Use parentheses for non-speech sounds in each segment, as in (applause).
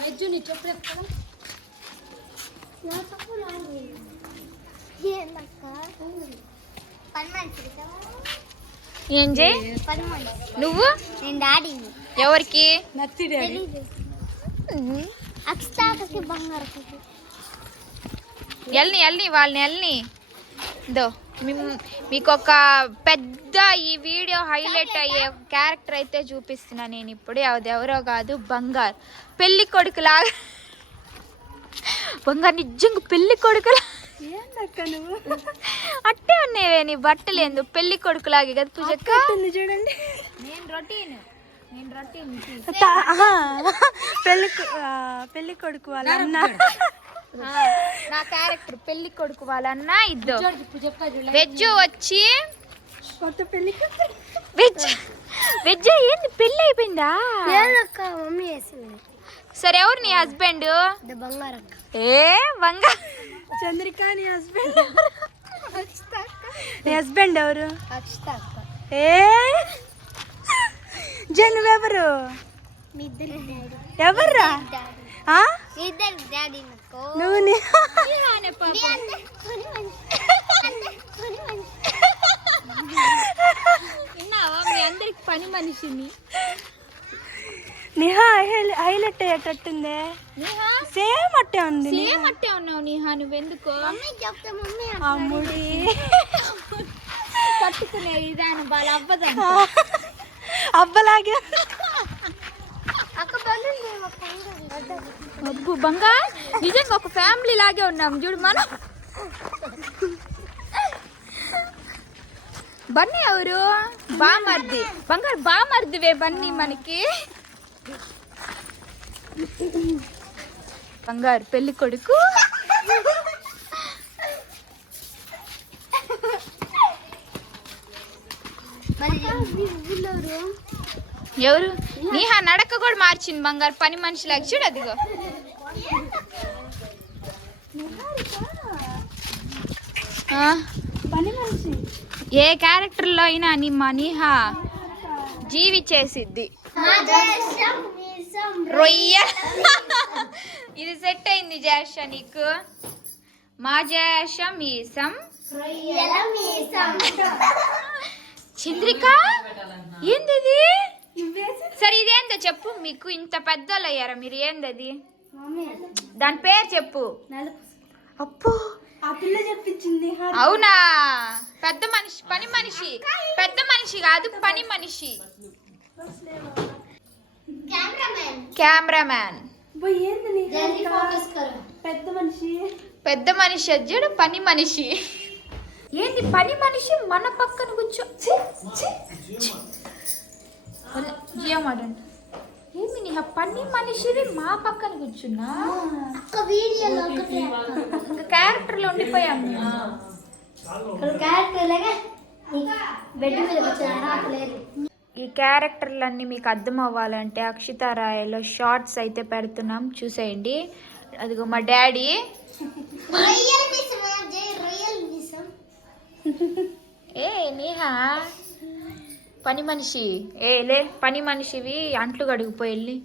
Veg నీ చెప్పు చెప్తాను? ఏం చేయి నువ్వు? నేను డాడీని. ఎవరికి? నత్తి డాడీ. తెలీదు. అక్షతాకకి బంగారు ఎల్ని ఎల్ని వాళ్ళని ఎల్ని. దో మీకు ఒక పెద్ద ఈ వీడియో హైలైట్ అయ్యే క్యారెక్టర్ అయితే చూపిస్తున్నా నేను ఇప్పుడు. అది ఎవరో కాదు బంగార్. పెళ్ళి కొడుకులాగా. బంగారు నిజంగా పెళ్ళి కొడుకులా ఏందక్క నువ్వు? అట్టే ఉన్నావే నీ బట్టలు ఏందో పెళ్ళి కొడుకులాగే కదా పూజక్క ఉంది చూడండి. నేను రొటీన్. పెళ్ళి పెళ్ళి కొడుకు వాళ్ళ అన్న నా క్యారెక్టర్ పెళ్ళి కొడుకు వాళ్ళన్నా ఇద్దో. వెజ్ వచ్చి కొత్త పెళ్ళి కూతురు. వెజ్ వెజ్ ఏంది? పెళ్ళి అయిపోయిందా? మమ్మీ వేసింది. సరే ఎవరు నీ హస్బెండ్? బంగారు ఏ బంగా? చంద్రిక నీ హస్బెండ్. నీ హస్బెండ్ ఎవరు? ఏ? జన్ నువ్వెవరు మీ ఇద్దరు డాడీ నువ్వు విన్నావా? మీ అందరికి పని మనిషిని. నిహా హైల- హైలైట్ అయ్యేటట్టుందే. నీహా? సేమ్ అట్టే ఉంది సేమ్ అట్టే ఉన్నావు నీహా నువ్వెందుకు? మమ్మీ చెప్తే మమ్మీ అమ్ముడి. కట్టుకునే విధానం వాళ్ళ అవ్వదా బండి అబ్బు బంగా నిజంగా ఒక ఫ్యామిలీ లాగే ఉన్నాం. చూడు మనం. బన్నీ ఎవరు? బామర్ది. బంగారు బామర్దివే బన్నీ మనకి. బంగారు పెళ్ళి కొడుకు. మరి ఎవరు? నీహా నడక కూడా మార్చింది బంగారు పని మనిషిలాగా. చూడు అదిగో. ఏ క్యారెక్టర్లో అయినా నీ మా నీహా జీవి చేసిద్ది రొయ్య. ఇది సెట్ అయింది జేష నీకు? మా జేష మీసం. చంద్రిక? ఏంది సరే ఇదేందో చెప్పు మీకు ఇంత పెద్దోళ్ళు అయ్యారా మీరు ఏందది దాని పేరు చెప్పు అప్పు ఆ పిల్ల చెప్పించింది అవునా పెద్ద మనిషి పని మనిషి పెద్ద మనిషి కాదు పని మనిషి కెమెరామెన్ కెమెరామ్యాన్ పెద్ద మనిషి పెద్ద మనిషి వచ్చాడు పని మనిషి ఏంది పని మనిషి మన పక్కన కూర్చో ఏమాడండి ఏమి నీ పని మనిషివి మా పక్కన కూర్చున్నా? ఇంకా క్యారెక్టర్లో ఉండిపోయాం ఈ క్యారెక్టర్లన్నీ మీకు అర్థం అవ్వాలంటే అక్షితారాయలో షార్ట్స్ అయితే పెడుతున్నాం. చూసేయండి. అదిగో మా డాడీ. ఏ నేహా పని మనిషి. ఏ లే పని మనిషివి అంట్లు కడిగిపోయి వెళ్ళి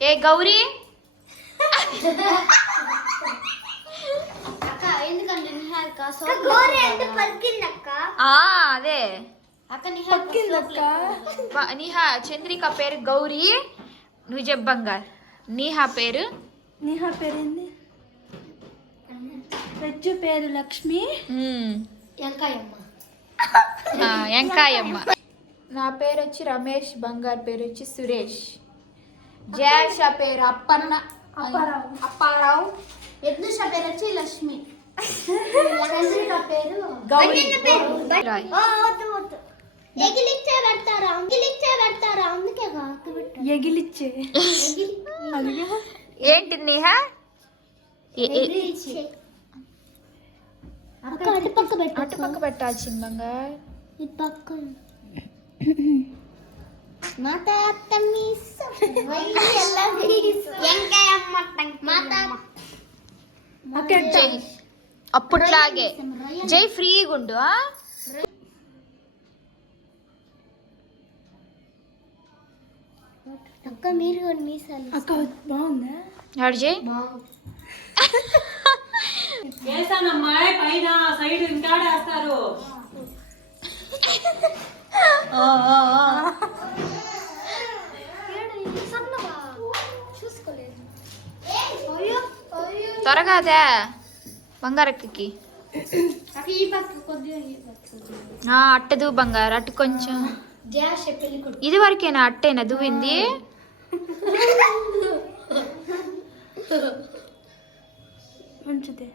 ఏ గౌరీ? అక్క ఎందుకంటే నిహారిక గోరి అంటే పలికిందక్క? ఆ అదే. నీహా చంద్రిక పేరు గౌరీ నువ్వు చెప్పంగా నీహా పేరు? నిహా పేరేంది? వెజ్జు పేరు లక్ష్మి. మ్మ్. వెంకాయమ్మ ఆ, వెంకాయమ్మ నా పేరు వచ్చి రమేష్ బంగారు పేరు వచ్చి సురేష్. జయాష పేరు అప్పన్న అప్పారావు. అప్పారావు. యజ్ఞుష పేరు వచ్చి లక్ష్మి. (laughs) పేరు గౌరీ. ఎగిలిచ్చే పెడతారా? ఎగిలిచ్చే పెడతారా? అందుకే ఎగిలిచ్చే. ఏంటి నీహా? ఏ- ఏ- ఎగిలిచ్చే. అక్క అటు పక్క పెట్టు అటు పక్క పెట్టాల్సింది బంగారు ఇటు పక్క మాత అత్త మీసం రొయ్యల మీసం వెంకాయమ్మ మాత అక్క ఎట్టా? జై అప్పట్లాగే జై ఫ్రీగా ఉండు ఆ? అక్క మీరు కూడా మీసాలు అక్క బాగుందా ఎవరు చేయి వేసానమ్మా పైన సైడ్ అయ్యో అయ్యో త్వరగా అదే బంగారక్కకి. అట్టదు బంగారు అట్టు కొంచెం. ఇది వరకేనా? అట్టేనా దువ్వింది? మంచిదే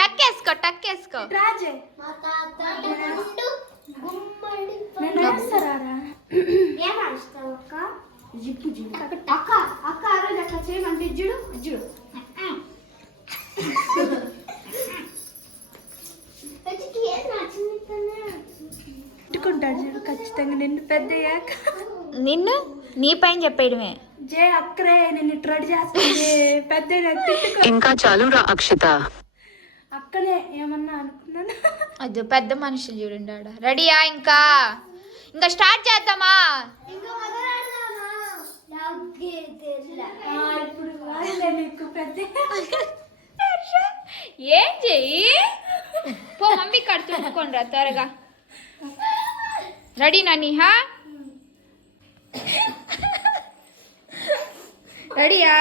టక్కేసుకో టక్కేసుకో. అక్క? ఆ రోజు అట్లా చేయమంటే పెట్టుకుంటాడు ఖచ్చితంగా. నిన్ను పెద్ద నిన్ను? నీ పైన చెప్పేయడమే. జే అక్కరే నేను ఇటు రెడీ చేస్తుంది పెద్ద ఇంకా చాలురా అక్షిత. అక్కనే ఏమన్నా అనుకున్నాను? అది పెద్ద మనుషులు చూడండి ఆడ. రెడీయా ఇంకా? ఇంకా స్టార్ట్ చేద్దామా? ఏం చెయ్యి పో మమ్మీ కడుతుండుకోండి రా త్వరగా. రెడీ నాని హా రెడీయా